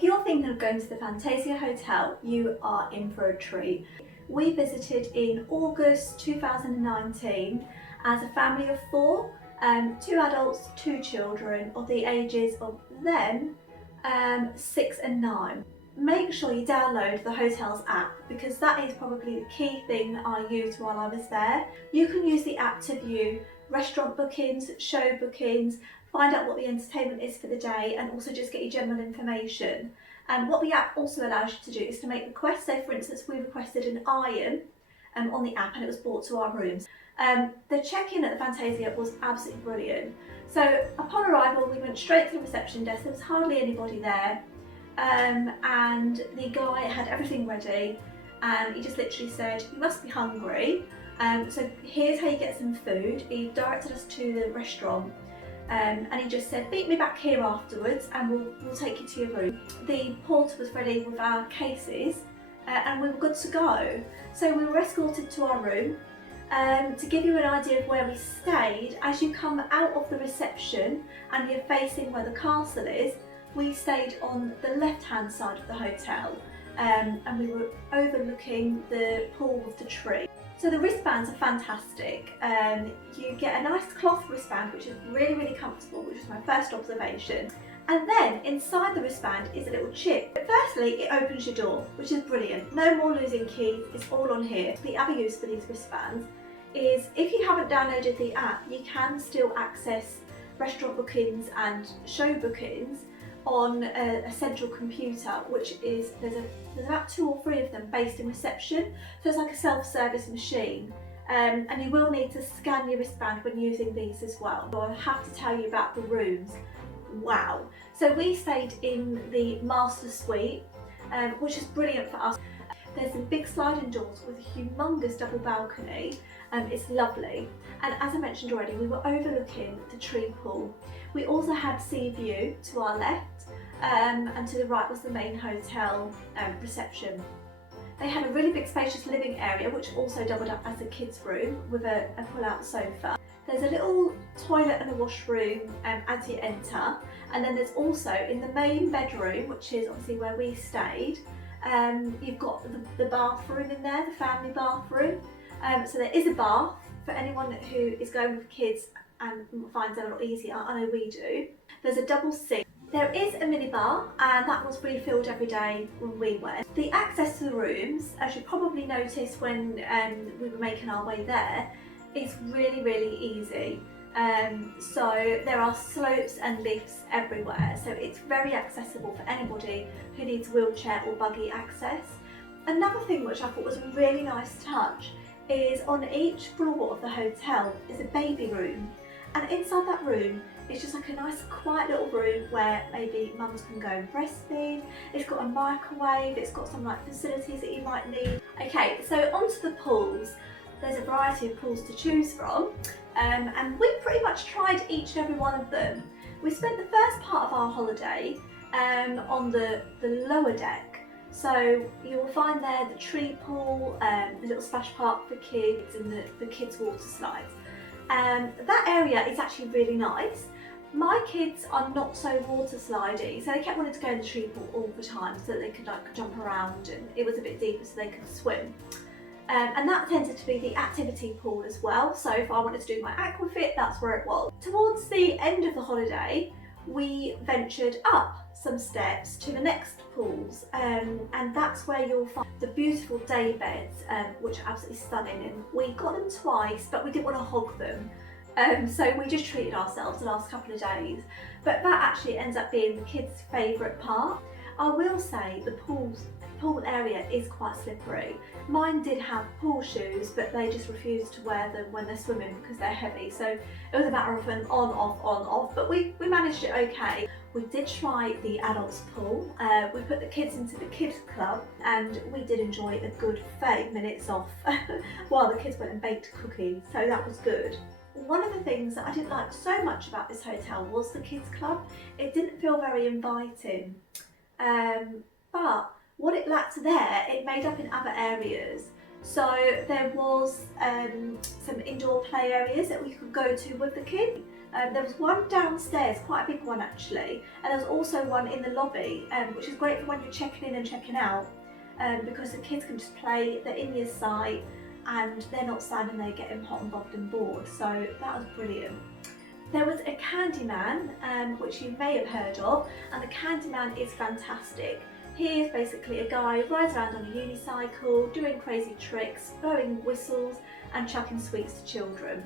If you're thinking of going to the Fantasia Hotel, you are in for a treat. We visited in August 2019 as a family of four, 2 adults, 2 children of the ages of then 6 and 9. Make sure you download the hotel's app because that is probably the key thing that I used while I was there. You can use the app to view restaurant bookings, show bookings, find out what the entertainment is for the day, and also just get your general information. And what the app also allows you to do is to make requests. So for instance, we requested an iron on the app and it was brought to our rooms. The check-in at the Fantasia was absolutely brilliant. So upon arrival, we went straight to the reception desk. There was hardly anybody there. And the guy had everything ready and he just literally said, "You must be hungry. So here's how you get some food." He directed us to the restaurant. And he just said, "Meet me back here afterwards and we'll take you to your room." The porter was ready with our cases and we were good to go. So we were escorted to our room. To give you an idea of where we stayed, as you come out of the reception and you're facing where the castle is, we stayed on the left-hand side of the hotel and we were overlooking the pool with the tree. So the wristbands are fantastic. You get a nice cloth wristband which is really, really comfortable, which was my first observation. And then inside the wristband is a little chip. But firstly, it opens your door, which is brilliant. No more losing keys, it's all on here. The other use for these wristbands is if you haven't downloaded the app, you can still access restaurant bookings and show bookings on a central computer, which is, there's about 2 or 3 of them based in reception, so it's like a self-service machine, and you will need to scan your wristband when using these as well. So I have to tell you about the rooms. Wow! So we stayed in the master suite, which is brilliant for us. There's some big sliding doors with a humongous double balcony. It's lovely, and as I mentioned already, we were overlooking the tree pool. We also had sea view to our left, and to the right was the main hotel reception. They had a really big spacious living area which also doubled up as a kids' room with a pull-out sofa. There's a little toilet and a washroom as you enter, and then there's also in the main bedroom, which is obviously where we stayed, you've got the bathroom in there, the family bathroom. So there is a bath for anyone who is going with kids and finds it a lot easier. I know we do. There's a double sink. There is a minibar and that was refilled every day when we went. The access to the rooms, as you probably noticed when we were making our way there, is really, really easy. So there are slopes and lifts everywhere, so it's very accessible for anybody who needs wheelchair or buggy access. Another thing which I thought was a really nice touch is on each floor of the hotel is a baby room, and inside that room it's just like a nice quiet little room where maybe mums can go and breastfeed. It's got a microwave, it's got some like facilities that you might need. Okay, so onto the pools. There's a variety of pools to choose from, and we pretty much tried each and every one of them. We spent the first part of our holiday on the lower deck. So you will find there the tree pool, the little splash park for kids and the kids water slides. That area is actually really nice. My kids are not so water slidey, so they kept wanting to go in the tree pool all the time so that they could like jump around, and it was a bit deeper so they could swim. And that tended to be the activity pool as well, so if I wanted to do my aquafit, that's where it was. Towards the end of the holiday, we ventured up some steps to the next pools, and that's where you'll find the beautiful day beds, which are absolutely stunning, and we got them twice but we didn't want to hog them, so we just treated ourselves the last couple of days. But that actually ends up being the kids' favourite part. I will say the pool area is quite slippery. Mine did have pool shoes, but they just refused to wear them when they're swimming because they're heavy, so it was a matter of an on off, but we managed it okay. We did try the adults pool. We put the kids into the kids club and we did enjoy a good 30 minutes off while the kids went and baked cookies, so that was good. One of the things that I didn't like so much about this hotel was the kids club. It didn't feel very inviting, but what it lacked there, it made up in other areas. So there was some indoor play areas that we could go to with the kids. There was one downstairs, quite a big one actually, and there was also one in the lobby, which is great for when you're checking in and checking out, because the kids can just play, they're in your sight, and they're not standing there getting hot and bothered and bored, so that was brilliant. There was a Candyman, which you may have heard of, and the Candyman is fantastic. He is basically a guy who rides around on a unicycle, doing crazy tricks, blowing whistles and chucking sweets to children.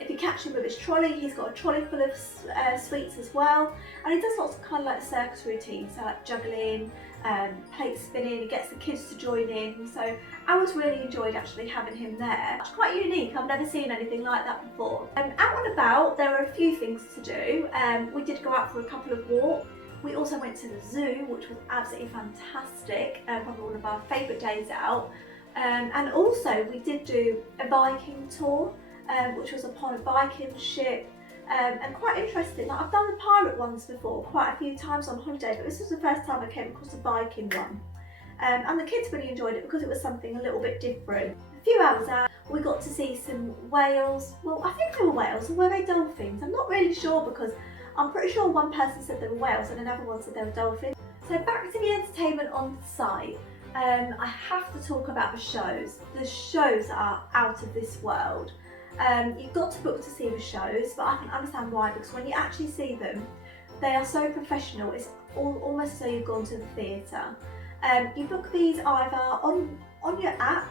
If you catch him with his trolley, he's got a trolley full of sweets as well, and he does lots of kind of like circus routines, so like juggling, plate spinning, he gets the kids to join in, so I was really enjoyed actually having him there. It's quite unique, I've never seen anything like that before. Out and about, there were a few things to do. We did go out for a couple of walks. We also went to the zoo, which was absolutely fantastic, probably one of our favourite days out. And also we did do a Viking tour, which was upon a Viking ship, and quite interesting. Like, I've done the pirate ones before quite a few times on holiday, but this was the first time I came across a Viking one. And the kids really enjoyed it because it was something a little bit different. A few hours out, we got to see some whales. Well, I think they were whales, or were they dolphins? I'm not really sure, because I'm pretty sure one person said they were whales and another one said they were dolphins. So back to the entertainment on site. I have to talk about the shows. The shows are out of this world. You've got to book to see the shows, but I can understand why, because when you actually see them, they are so professional. It's almost as though you've gone to the theatre. You book these either on your app,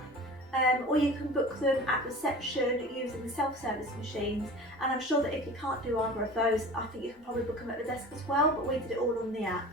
or you can book them at reception using the self-service machines, and I'm sure that if you can't do either of those, I think you can probably book them at the desk as well, but we did it all on the app.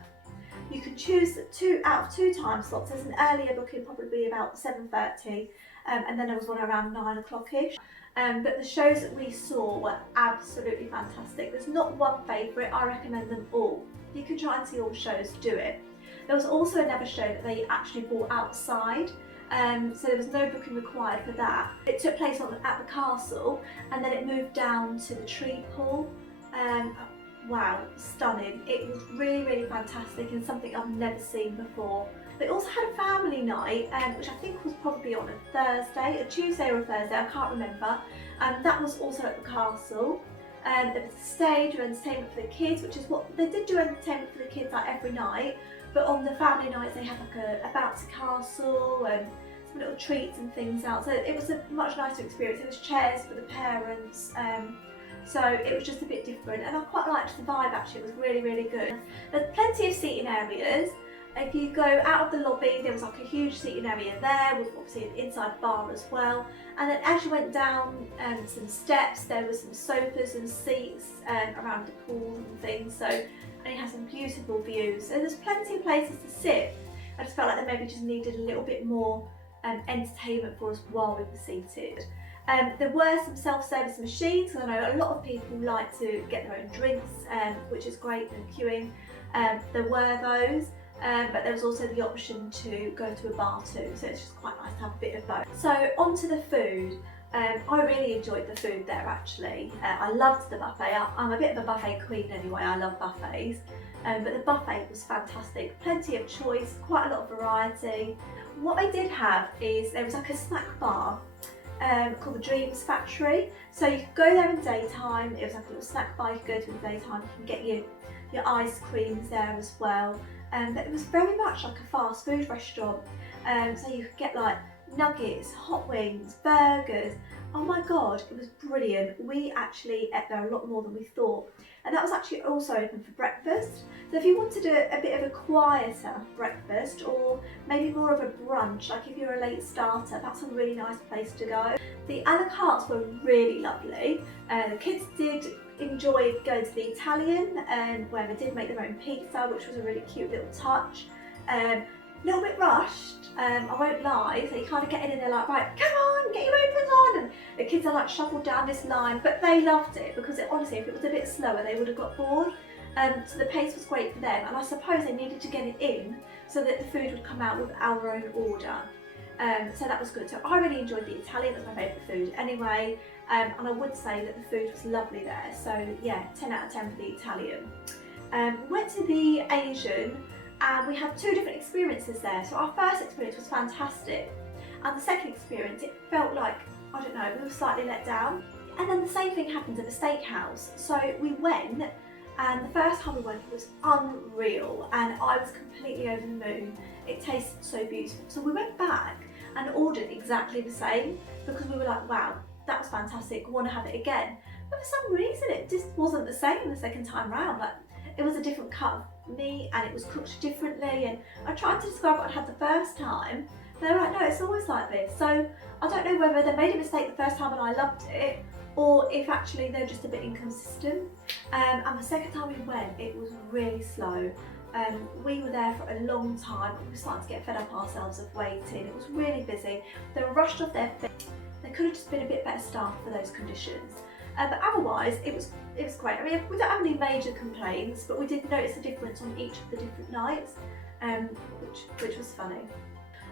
You can choose out of two time slots. There's an earlier booking, probably about 7:30, and then there was one around 9 o'clock-ish. But the shows that we saw were absolutely fantastic. There's not one favourite, I recommend them all. You can try and see all the shows, do it. There was also another show that they actually brought outside, so there was no booking required for that. It took place at the castle, and then it moved down to the tree pool. Wow, stunning. It was really, really fantastic, and something I've never seen before. They also had a family night, which I think was probably on a Tuesday or a Thursday, I can't remember. That was also at the castle. There was a stage with entertainment for the kids, which is what they did do, entertainment for the kids like every night. But on the family nights, they had like a bouncy castle and some little treats and things out. So it was a much nicer experience. There was chairs for the parents. So it was just a bit different, and I quite liked the vibe actually. It was really, really good. There's plenty of seating areas. If you go out of the lobby, there was like a huge seating area there with obviously an inside bar as well. And then as you went down some steps, there were some sofas and seats around the pool and things. So, and you have some beautiful views. So there's plenty of places to sit. I just felt like they maybe just needed a little bit more entertainment for us while we were seated. There were some self-service machines, because I know a lot of people like to get their own drinks, which is great, and queuing. There were those, but there was also the option to go to a bar too, so it's just quite nice to have a bit of both. So on to the food. I really enjoyed the food there actually. I loved the buffet. I'm a bit of a buffet queen anyway, I love buffets. But the buffet was fantastic, plenty of choice, quite a lot of variety. What they did have is there was like a snack bar called the Dreams Factory. So you could go there in the daytime. It was like a little snack bar you could go to in the daytime. You can get your ice creams there as well. But it was very much like a fast food restaurant. So you could get like nuggets, hot wings, burgers. Oh my god, it was brilliant. We actually ate there a lot more than we thought. And that was actually also open for breakfast. So if you wanted a bit of a quieter breakfast, or maybe more of a brunch, like if you're a late starter, that's a really nice place to go. The a la cartes were really lovely. The kids did enjoy going to the Italian, where they did make their own pizza, which was a really cute little touch. A little bit rushed, I won't lie, so you kind of get in and they're like, right, come on, get your aprons on, and the kids are like shuffled down this line, but they loved it, because honestly, if it was a bit slower, they would have got bored. So the pace was great for them, and I suppose they needed to get it in so that the food would come out with our own order. So that was good. So I really enjoyed the Italian, that's my favourite food anyway, and I would say that the food was lovely there, so yeah, 10 out of 10 for the Italian. We went to the Asian, and we had two different experiences there. So our first experience was fantastic, and the second experience, it felt like, I don't know, we were slightly let down. And then the same thing happened at the steakhouse. So we went, and the first time we went it was unreal, and I was completely over the moon. It tasted so beautiful. So we went back and ordered exactly the same because we were like, wow, that was fantastic, we want to have it again. But for some reason it just wasn't the same the second time round. Like, it was a different cut of meat and it was cooked differently, and I tried to describe what I had the first time. They were like, no, it's always like this. So I don't know whether they made a mistake the first time and I loved it, or if actually they're just a bit inconsistent. And the second time we went, it was really slow. We were there for a long time. We were starting to get fed up ourselves of waiting. It was really busy. They were rushed off their feet. There could have just been a bit better staff for those conditions. But otherwise, it was great. I mean, we don't have any major complaints, but we did notice a difference on each of the different nights, which was funny.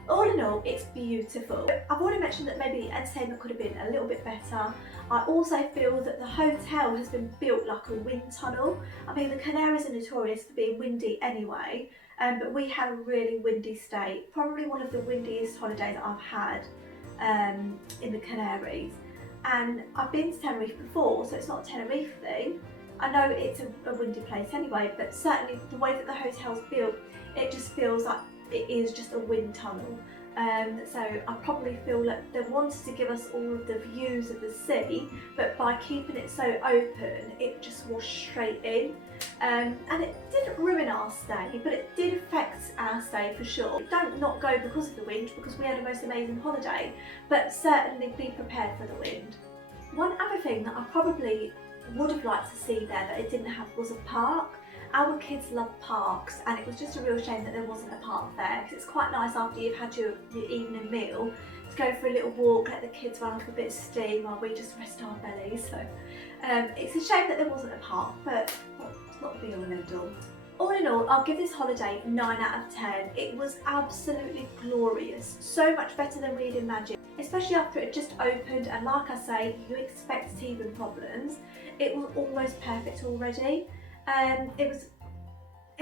All in all, it's beautiful. I've already mentioned that maybe the entertainment could have been a little bit better. I also feel that the hotel has been built like a wind tunnel. I mean, the Canaries are notorious for being windy anyway, but we had a really windy stay. Probably one of the windiest holidays I've had in the Canaries. And I've been to Tenerife before, so it's not a Tenerife thing. I know it's a windy place anyway, but certainly the way that the hotel's built, it just feels like it is just a wind tunnel. So I probably feel like they wanted to give us all of the views of the sea, but by keeping it so open, it just washed straight in. And it didn't ruin our stay, but it did affect our stay for sure. Don't not go because of the wind, because we had a most amazing holiday, but certainly be prepared for the wind. One other thing that I probably would have liked to see there that it didn't have was a park. Our kids love parks, and it was just a real shame that there wasn't a park there, because it's quite nice after you've had your evening meal to go for a little walk, let the kids run off a bit of steam while we just rest our bellies. So it's a shame that there wasn't a park, but well, it's not the be all and end all. All in all, I'll give this holiday 9 out of 10. It was absolutely glorious, so much better than we'd imagined, especially after it just opened, and like I say, you expect teething problems. It was almost perfect already. It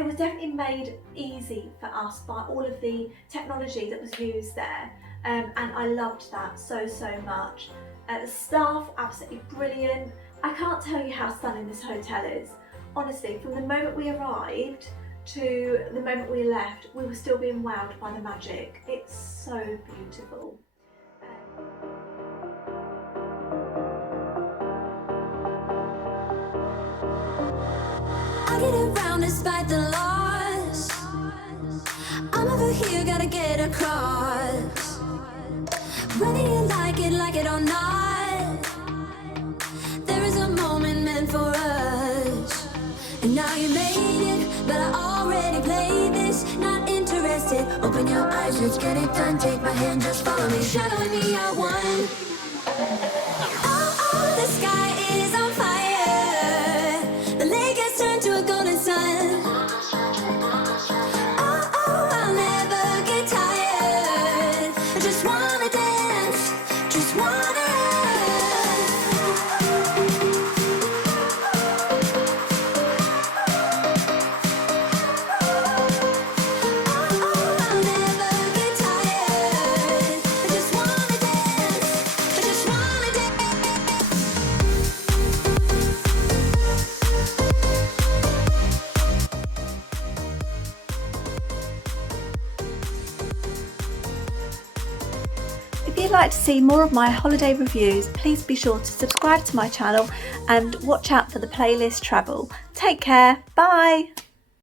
was definitely made easy for us by all of the technology that was used there, and I loved that so much. The staff, absolutely brilliant. I can't tell you how stunning this hotel is. Honestly, from the moment we arrived to the moment we left, we were still being wowed by the magic. It's so beautiful. I get around despite the loss. I'm over here, gotta get across. Whether you like it or not, there is a moment meant for us. And now you made it, but I already played this. Not interested, open your eyes, let's get it done. Take my hand, just follow me, shadowing me, I won. Oh, the sky is on fire. The lake has turned to a golden sun. Oh, I'll never get tired. I just wanna dance, just wanna If you'd like to see more of my holiday reviews, please be sure to subscribe to my channel and watch out for the playlist travel. Take care, bye!